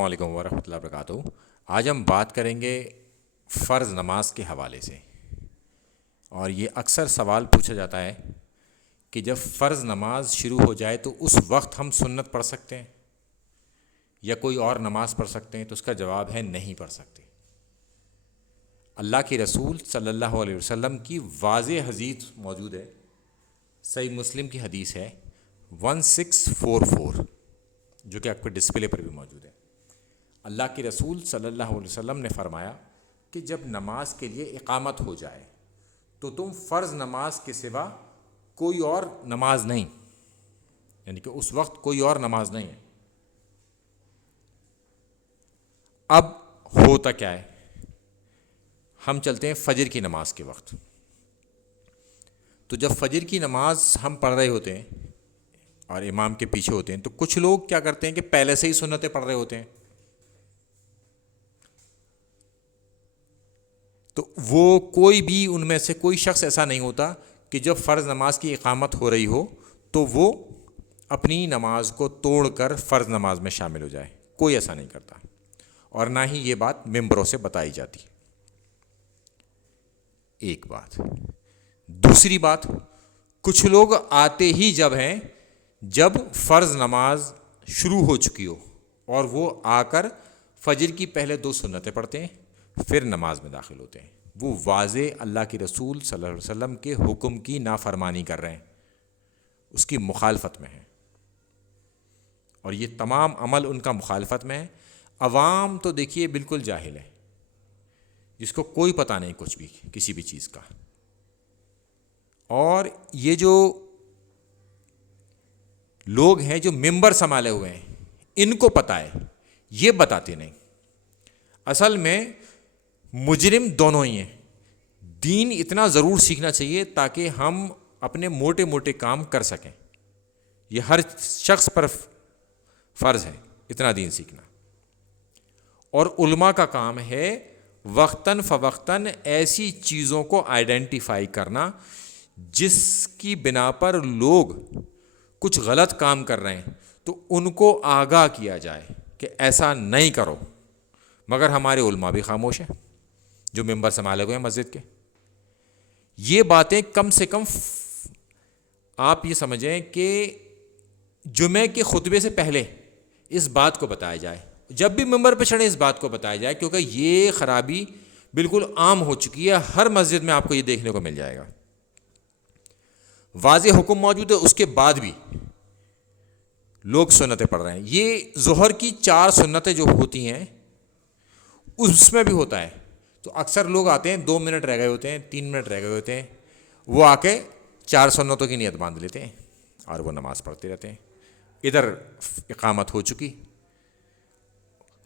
السلام علیکم ورحمۃ اللہ وبرکاتہ۔ آج ہم بات کریں گے فرض نماز کے حوالے سے، اور یہ اکثر سوال پوچھا جاتا ہے کہ جب فرض نماز شروع ہو جائے تو اس وقت ہم سنت پڑھ سکتے ہیں یا کوئی اور نماز پڑھ سکتے ہیں؟ تو اس کا جواب ہے نہیں پڑھ سکتے۔ اللہ کے رسول صلی اللہ علیہ وسلم کی واضح حدیث موجود ہے، صحیح مسلم کی حدیث ہے 1644، جو کہ آپ کے ڈسپلے پر بھی موجود ہے۔ اللہ کے رسول صلی اللہ علیہ وسلم نے فرمایا کہ جب نماز کے لیے اقامت ہو جائے تو تم فرض نماز کے سوا کوئی اور نماز نہیں، یعنی کہ اس وقت کوئی اور نماز نہیں ہے۔ اب ہوتا کیا ہے، ہم چلتے ہیں فجر کی نماز کے وقت۔ تو جب فجر کی نماز ہم پڑھ رہے ہوتے ہیں اور امام کے پیچھے ہوتے ہیں، تو کچھ لوگ کیا کرتے ہیں کہ پہلے سے ہی سنتیں پڑھ رہے ہوتے ہیں، تو وہ کوئی بھی ان میں سے کوئی شخص ایسا نہیں ہوتا کہ جب فرض نماز کی اقامت ہو رہی ہو تو وہ اپنی نماز کو توڑ کر فرض نماز میں شامل ہو جائے۔ کوئی ایسا نہیں کرتا، اور نہ ہی یہ بات ممبروں سے بتائی جاتی۔ ایک بات۔ دوسری بات، کچھ لوگ آتے ہی جب ہیں جب فرض نماز شروع ہو چکی ہو، اور وہ آ کر فجر کی پہلے 2 سنتیں پڑھتے ہیں، پھر نماز میں داخل ہوتے ہیں۔ وہ واضح اللہ کے رسول صلی اللہ علیہ وسلم کے حکم کی نافرمانی کر رہے ہیں، اس کی مخالفت میں ہیں، اور یہ تمام عمل ان کا مخالفت میں ہے۔ عوام تو دیکھیے بالکل جاہل ہے، جس کو کوئی پتہ نہیں کچھ بھی کسی بھی چیز کا، اور یہ جو لوگ ہیں جو ممبر سنبھالے ہوئے ہیں ان کو پتہ ہے، یہ بتاتے نہیں۔ اصل میں مجرم دونوں ہی ہیں۔ دین اتنا ضرور سیکھنا چاہیے تاکہ ہم اپنے موٹے موٹے کام کر سکیں، یہ ہر شخص پر فرض ہے اتنا دین سیکھنا، اور علماء کا کام ہے وقتاً فوقتاً ایسی چیزوں کو آئیڈینٹیفائی کرنا جس کی بنا پر لوگ کچھ غلط کام کر رہے ہیں تو ان کو آگاہ کیا جائے کہ ایسا نہیں کرو، مگر ہمارے علماء بھی خاموش ہیں جو ممبر سنبھالے ہوئے ہیں مسجد کے۔ یہ باتیں کم سے کم آپ یہ سمجھیں کہ جمعے کے خطبے سے پہلے اس بات کو بتایا جائے، جب بھی ممبر پہ چڑھے اس بات کو بتایا جائے، کیونکہ یہ خرابی بالکل عام ہو چکی ہے، ہر مسجد میں آپ کو یہ دیکھنے کو مل جائے گا۔ واضح حکم موجود ہے، اس کے بعد بھی لوگ سنتیں پڑھ رہے ہیں۔ یہ ظہر کی 4 سنتیں جو ہوتی ہیں اس میں بھی ہوتا ہے، تو اکثر لوگ آتے ہیں 2 منٹ رہ گئے ہوتے ہیں، 3 منٹ رہ گئے ہوتے ہیں، وہ آ کے 4 سنتوں کی نیت باندھ لیتے ہیں اور وہ نماز پڑھتے رہتے ہیں۔ ادھر اقامت ہو چکی،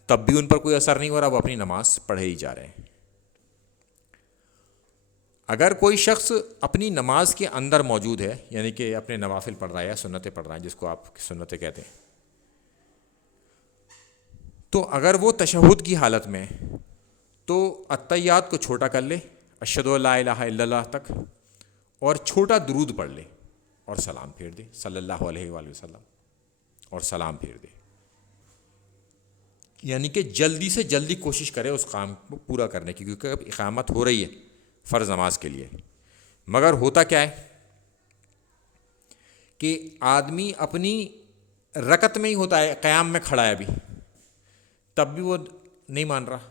تب بھی ان پر کوئی اثر نہیں ہو رہا، وہ اپنی نماز پڑھے ہی جا رہے ہیں۔ اگر کوئی شخص اپنی نماز کے اندر موجود ہے، یعنی کہ اپنے نوافل پڑھ رہا ہے یا سنتیں پڑھ رہا ہے، جس کو آپ سنتیں کہتے ہیں، تو اگر وہ تشہد کی حالت میں تو التحیات کو چھوٹا کر لے، اشہد ان لا الہ الا اللہ تک، اور چھوٹا درود پڑھ لے اور سلام پھیر دے صلی اللہ علیہ وآلہ وسلم، اور سلام پھیر دے، یعنی کہ جلدی سے جلدی کوشش کرے اس کام کو پورا کرنے کی، کیونکہ اب اقامت ہو رہی ہے فرض نماز کے لیے۔ مگر ہوتا کیا ہے کہ آدمی اپنی رکعت میں ہی ہوتا ہے، قیام میں کھڑا ہے ابھی، تب بھی وہ نہیں مان رہا،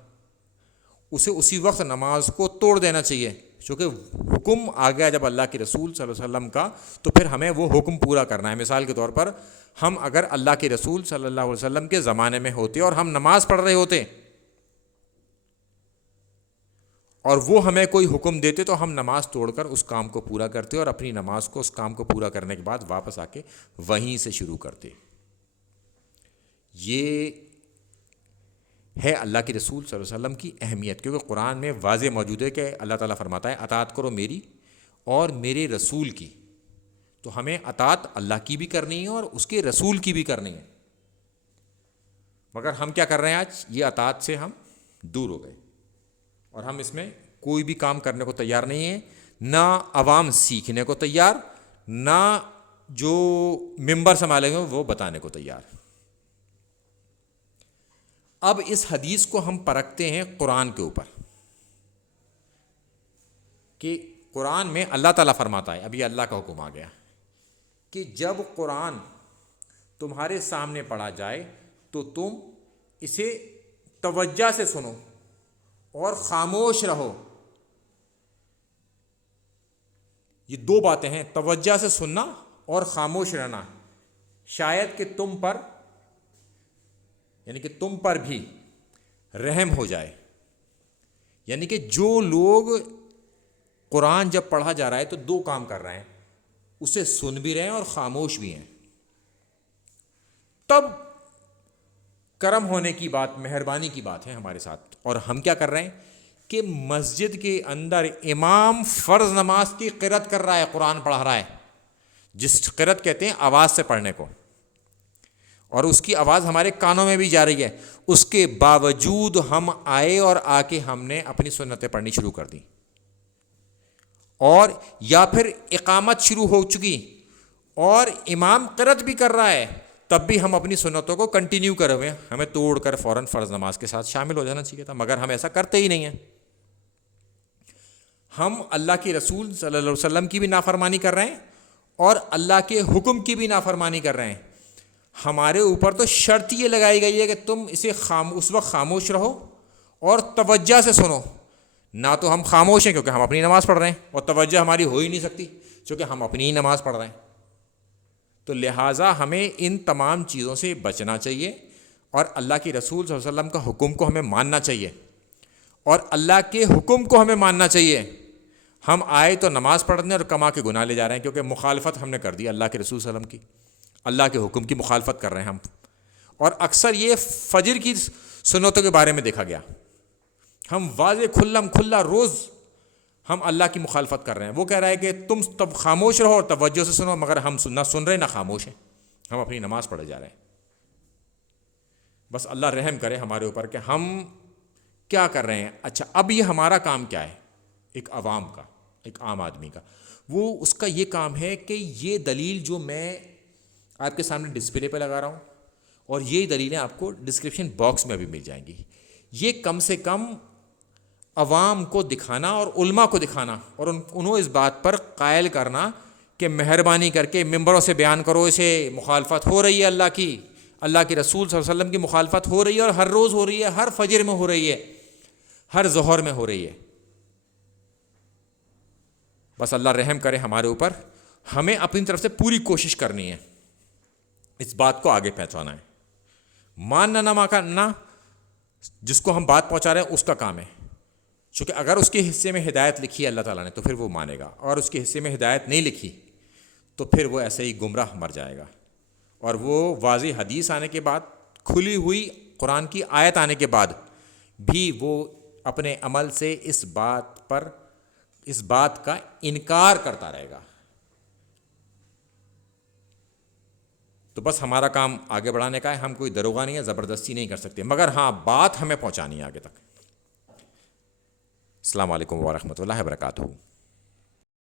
اسے اسی وقت نماز کو توڑ دینا چاہیے، چونکہ حکم آ گیا جب اللہ کے رسول صلی اللہ علیہ وسلم کا، تو پھر ہمیں وہ حکم پورا کرنا ہے۔ مثال کے طور پر ہم اگر اللہ کے رسول صلی اللہ علیہ وسلم کے زمانے میں ہوتے اور ہم نماز پڑھ رہے ہوتے اور وہ ہمیں کوئی حکم دیتے، تو ہم نماز توڑ کر اس کام کو پورا کرتے اور اپنی نماز کو، اس کام کو پورا کرنے کے بعد واپس آ کے وہیں سے شروع کرتے۔ یہ ہے اللہ کے رسول صلی اللہ علیہ وسلم کی اہمیت، کیونکہ قرآن میں واضح موجود ہے کہ اللہ تعالیٰ فرماتا ہے اطاعت کرو میری اور میرے رسول کی، تو ہمیں اطاعت اللہ کی بھی کرنی ہے اور اس کے رسول کی بھی کرنی ہے۔ مگر ہم کیا کر رہے ہیں آج؟ یہ اطاعت سے ہم دور ہو گئے، اور ہم اس میں کوئی بھی کام کرنے کو تیار نہیں ہیں، نہ عوام سیکھنے کو تیار، نہ جو ممبر سنبھالے ہوئے وہ بتانے کو تیار۔ اب اس حدیث کو ہم پرکھتے ہیں قرآن کے اوپر کہ قرآن میں اللہ تعالیٰ فرماتا ہے، ابھی اللہ کا حکم آ گیا کہ جب قرآن تمہارے سامنے پڑھا جائے تو تم اسے توجہ سے سنو اور خاموش رہو. یہ دو باتیں ہیں، توجہ سے سننا اور خاموش رہنا. شاید کہ تم پر، یعنی کہ تم پر بھی رحم ہو جائے. یعنی کہ جو لوگ قرآن جب پڑھا جا رہا ہے تو دو کام کر رہے ہیں، اسے سن بھی رہے ہیں اور خاموش بھی ہیں، تب کرم ہونے کی بات، مہربانی کی بات ہے ہمارے ساتھ. اور ہم کیا کر رہے ہیں کہ مسجد کے اندر امام فرض نماز کی قرأت کر رہا ہے، قرآن پڑھا رہا ہے، جس قرأت کہتے ہیں آواز سے پڑھنے کو، اور اس کی آواز ہمارے کانوں میں بھی جا رہی ہے. اس کے باوجود ہم آئے اور آ کے ہم نے اپنی سنتیں پڑھنی شروع کر دی، اور یا پھر اقامت شروع ہو چکی اور امام قرأت بھی کر رہا ہے، تب بھی ہم اپنی سنتوں کو کنٹینیو کرے ہوئے ہیں. ہمیں توڑ کر فوراً فرض نماز کے ساتھ شامل ہو جانا چاہیے تھا، مگر ہم ایسا کرتے ہی نہیں ہیں. ہم اللہ کے رسول صلی اللہ علیہ وسلم کی بھی نافرمانی کر رہے ہیں اور اللہ کے حکم کی بھی نافرمانی کر رہے ہیں. ہمارے اوپر تو شرط یہ لگائی گئی ہے کہ تم اسے اس وقت خاموش رہو اور توجہ سے سنو. نہ تو ہم خاموش ہیں کیونکہ ہم اپنی نماز پڑھ رہے ہیں، اور توجہ ہماری ہو ہی نہیں سکتی کیونکہ ہم اپنی ہی نماز پڑھ رہے ہیں. تو لہٰذا ہمیں ان تمام چیزوں سے بچنا چاہیے اور اللہ کے رسول صلی اللہ علیہ وسلم کا حکم کو ہمیں ماننا چاہیے اور اللہ کے حکم کو ہمیں ماننا چاہیے. ہم آئے تو نماز پڑھنے اور کما کے گناہ لے جا رہے ہیں کیونکہ مخالفت ہم نے کر دی اللہ کے رسول صلی اللہ علیہ وسلم کی، اللہ کے حکم کی مخالفت کر رہے ہیں ہم. اور اکثر یہ فجر کی سنتوں کے بارے میں دیکھا گیا، ہم واضح کھلا روز ہم اللہ کی مخالفت کر رہے ہیں. وہ کہہ رہا ہے کہ تم تب خاموش رہو اور توجہ سے سنو، مگر ہم نہ سن رہے نہ خاموش ہیں، ہم اپنی نماز پڑھے جا رہے ہیں. بس اللہ رحم کرے ہمارے اوپر کہ ہم کیا کر رہے ہیں. اچھا، اب یہ ہمارا کام کیا ہے، ایک عوام کا، ایک عام آدمی کا؟ وہ اس کا یہ کام ہے کہ یہ دلیل جو میں آپ کے سامنے ڈسپلے پہ لگا رہا ہوں اور یہ دلیلیں آپ کو ڈسکرپشن باکس میں بھی مل جائیں گی، یہ کم سے کم عوام کو دکھانا اور علماء کو دکھانا اور انہوں اس بات پر قائل کرنا کہ مہربانی کر کے ممبروں سے بیان کرو، اسے مخالفت ہو رہی ہے اللہ کی، اللہ کے رسول صلی اللہ علیہ وسلم کی مخالفت ہو رہی ہے، اور ہر روز ہو رہی ہے، ہر فجر میں ہو رہی ہے، ہر ظہر میں ہو رہی ہے. بس اللہ رحم کرے ہمارے اوپر. ہمیں اپنی طرف سے پوری کوشش کرنی ہے، اس بات کو آگے پہنچانا ہے. ماننا نہ ماننا جس کو ہم بات پہنچا رہے ہیں اس کا کام ہے، چونکہ اگر اس کے حصے میں ہدایت لکھی ہے اللہ تعالیٰ نے تو پھر وہ مانے گا، اور اس کے حصے میں ہدایت نہیں لکھی تو پھر وہ ایسے ہی گمراہ مر جائے گا. اور وہ واضح حدیث آنے کے بعد، کھلی ہوئی قرآن کی آیت آنے کے بعد بھی وہ اپنے عمل سے اس بات کا انکار کرتا رہے گا. تو بس ہمارا کام آگے بڑھانے کا ہے. ہم کوئی دروغہ نہیں ہے، زبردستی نہیں کر سکتے، مگر ہاں بات ہمیں پہنچانی ہے آگے تک. السلام علیکم ورحمۃ اللہ وبرکاتہ.